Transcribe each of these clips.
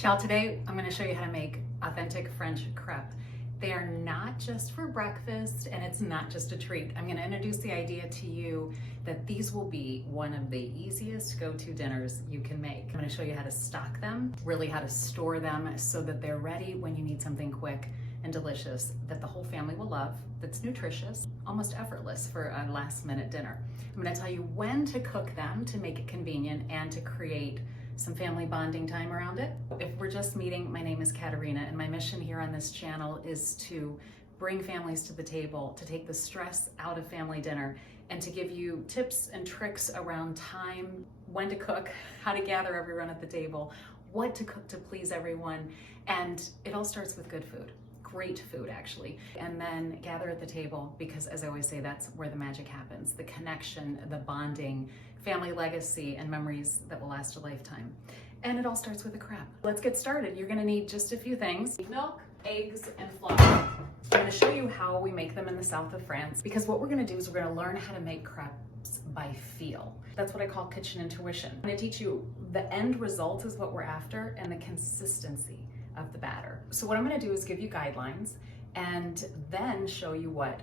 Ciao, today I'm going to show you how to make authentic French crepe. They are not just for breakfast and it's not just a treat. I'm going to introduce the idea to you that these will be one of the easiest go-to dinners you can make. I'm going to show you how to stock them, really how to store them so that they're ready when you need something quick and delicious that the whole family will love, that's nutritious, almost effortless for a last-minute dinner. I'm going to tell you when to cook them to make it convenient and to create some family bonding time around it. If we're just meeting, my name is Caterina, and my mission here on this channel is to bring families to the table, to take the stress out of family dinner, and to give you tips and tricks around time, when to cook, how to gather everyone at the table, what to cook to please everyone, and it all starts with good food. Great food, actually. And then gather at the table, because as I always say, that's where the magic happens. The connection, the bonding, family legacy, and memories that will last a lifetime. And it all starts with a crepe. Let's get started. You're gonna need just a few things: milk, eggs, and flour. I'm gonna show you how we make them in the south of France, because what we're gonna do is we're gonna learn how to make crepes by feel. That's what I call kitchen intuition. I'm gonna teach you the end result is what we're after, and the consistency of the batter. So what I'm going to do is give you guidelines and then show you what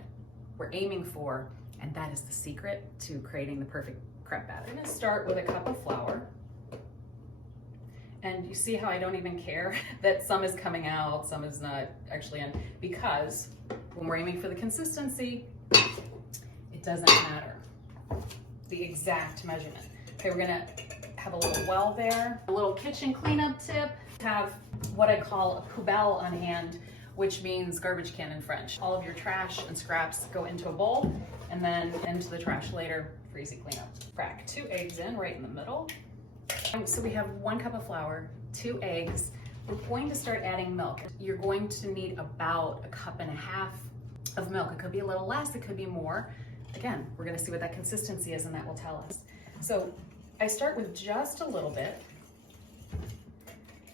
we're aiming for, and that is the secret to creating the perfect crepe batter. I'm going to start with a cup of flour, and you see how I don't even care that some is coming out, some is not actually in, because when we're aiming for the consistency, it doesn't matter the exact measurement. Okay, we're going to have a little well there. A little kitchen cleanup tip: have what I call a poubelle on hand, which means garbage can in French. All of your trash and scraps go into a bowl and then into the trash later for easy cleanup. Crack 2 eggs in right in the middle. So we have 1 cup of flour, 2 eggs. We're going to start adding milk. You're going to need about 1.5 cups of milk. It could be a little less, it could be more. Again, we're gonna see what that consistency is, and that will tell us. So I start with just a little bit,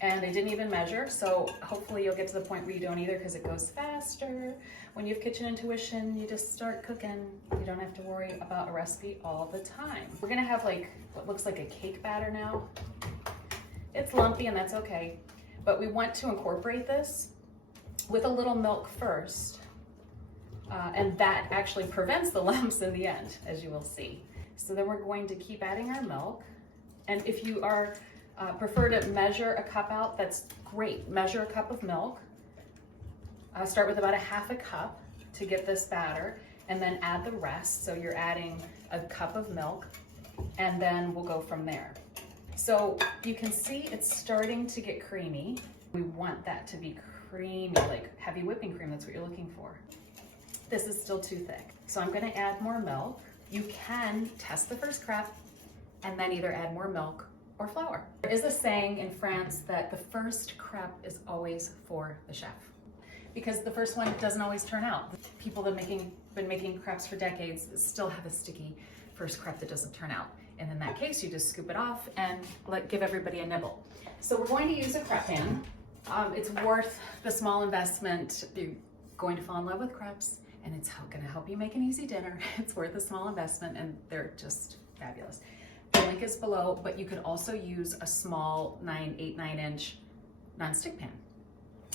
and I didn't even measure, so hopefully you'll get to the point where you don't either, because it goes faster. When you have kitchen intuition, you just start cooking. You don't have to worry about a recipe all the time. We're gonna have like what looks like a cake batter now. It's lumpy, and that's okay, but we want to incorporate this with a little milk first, and that actually prevents the lumps in the end, as you will see. So then we're going to keep adding our milk, and if you are prefer to measure a cup out, that's great. Measure a cup of milk. Start with about 1/2 cup to get this batter, and then add the rest. So you're adding a cup of milk, and then we'll go from there. So you can see it's starting to get creamy. We want that to be creamy, like heavy whipping cream. That's what you're looking for. This is still too thick. So I'm gonna add more milk. You can test the first crepe and then either add more milk or flour. There is a saying in France that the first crepe is always for the chef, because the first one doesn't always turn out. People that have been making crepes for decades still have a sticky first crepe that doesn't turn out. And in that case, you just scoop it off and give everybody a nibble. So we're going to use a crepe pan. It's worth the small investment. You're going to fall in love with crepes, and it's going to help you make an easy dinner. It's worth a small investment, and they're just fabulous. The link is below, but you could also use a small 8, 9-inch nonstick pan.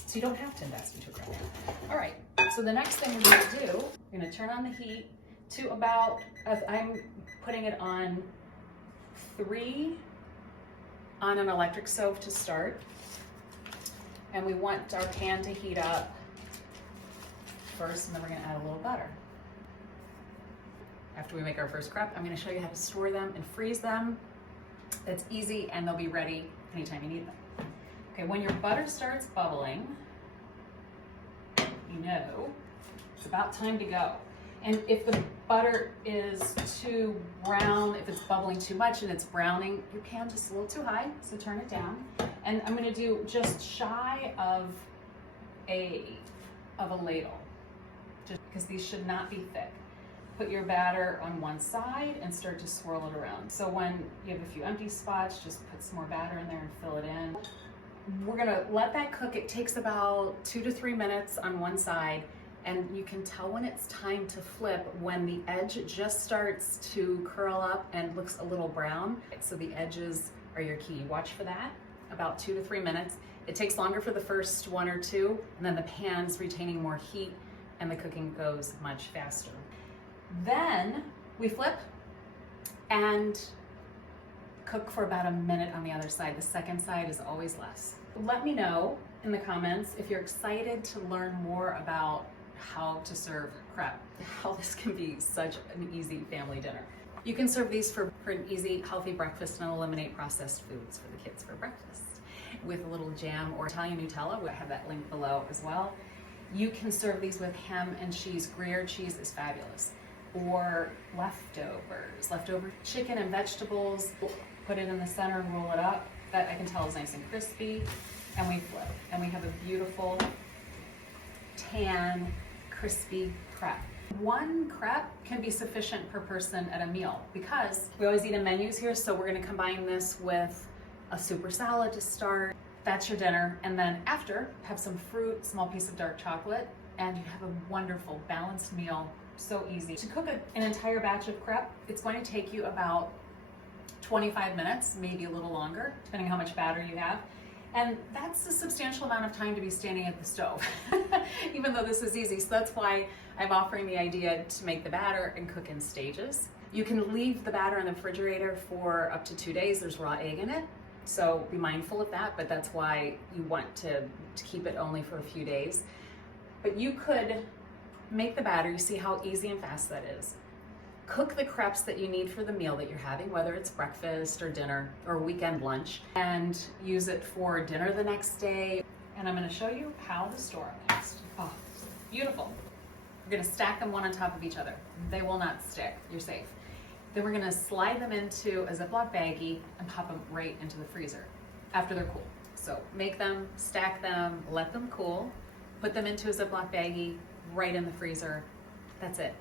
So you don't have to invest into a crepe pan. All right, so the next thing we're gonna do, we're gonna turn on the heat to about, I'm putting it on 3 on an electric stove to start. And we want our pan to heat up first, and then we're gonna add a little butter. After we make our first crepe, I'm going to show you how to store them and freeze them. It's easy, and they'll be ready anytime you need them. Okay, when your butter starts bubbling, you know it's about time to go. And if the butter is too brown, if it's bubbling too much and it's browning, your pan just a little too high, so turn it down. And I'm going to do just shy of a ladle, just because these should not be thick. Put your batter on one side and start to swirl it around. So when you have a few empty spots, just put some more batter in there and fill it in. We're gonna let that cook. It takes about 2 to 3 minutes on one side, and you can tell when it's time to flip when the edge just starts to curl up and looks a little brown. So the edges are your key. Watch for that, about 2 to 3 minutes. It takes longer for the first one or two, and then the pan's retaining more heat and the cooking goes much faster. Then we flip and cook for about a minute on the other side. The second side is always less. Let me know in the comments if you're excited to learn more about how to serve crepe, how this can be such an easy family dinner. You can serve these for an easy, healthy breakfast and eliminate processed foods for the kids for breakfast. With a little jam or Italian Nutella, I have that link below as well. You can serve these with ham and cheese. Gruyere cheese is fabulous. Or leftover chicken and vegetables. Put it in the center and roll it up. That I can tell is nice and crispy. And we flip. And we have a beautiful tan, crispy crepe. One crepe can be sufficient per person at a meal because we always eat in menus here, so we're gonna combine this with a super salad to start. That's your dinner, and then after, have some fruit, small piece of dark chocolate, and you have a wonderful balanced meal. So easy. To cook an entire batch of crepe, it's going to take you about 25 minutes, maybe a little longer, depending how much batter you have. And that's a substantial amount of time to be standing at the stove, even though this is easy. So that's why I'm offering the idea to make the batter and cook in stages. You can leave the batter in the refrigerator for up to 2 days. There's raw egg in it, so be mindful of that, but that's why you want to keep it only for a few days. But you could make the batter. You see how easy and fast that is. Cook the crepes that you need for the meal that you're having, whether it's breakfast or dinner or weekend lunch, and use it for dinner the next day. And I'm going to show you how to store them next. Oh, beautiful. We're going to stack them one on top of each other. They will not stick. You're safe. Then we're going to slide them into a Ziploc baggie and pop them right into the freezer after they're cool. So make them, stack them, let them cool, put them into a Ziploc baggie right in the freezer. That's it.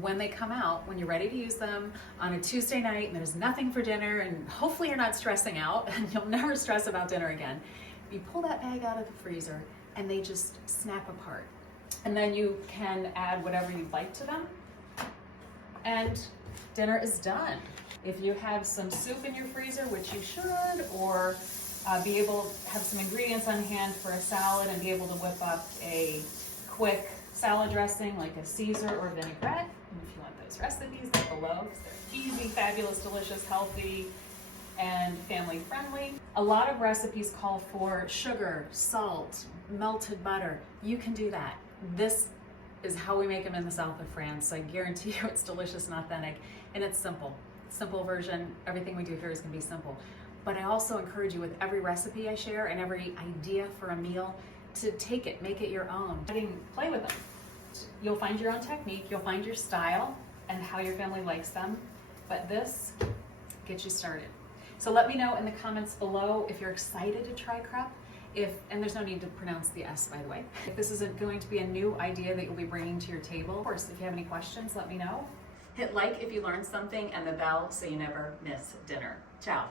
When they come out, when you're ready to use them on a Tuesday night and there's nothing for dinner and hopefully you're not stressing out and you'll never stress about dinner again, you pull that bag out of the freezer and they just snap apart. And then you can add whatever you'd like to them and dinner is done. If you have some soup in your freezer, which you should, or be able to have some ingredients on hand for a salad and be able to whip up a quick salad dressing like a Caesar or vinaigrette. And if you want those recipes, they're below because they're easy, fabulous, delicious, healthy, and family friendly. A lot of recipes call for sugar, salt, melted butter. You can do that. This is how we make them in the south of France. I guarantee you it's delicious and authentic, and it's simple. Simple version. Everything we do here is going to be simple. But I also encourage you with every recipe I share and every idea for a meal to take it, make it your own. Play with them. You'll find your own technique, you'll find your style and how your family likes them, but this gets you started. So let me know in the comments below if you're excited to try crepe, and there's no need to pronounce the S, by the way. If this isn't going to be a new idea that you'll be bringing to your table. Of course, if you have any questions, let me know. Hit like if you learned something and the bell so you never miss dinner. Ciao.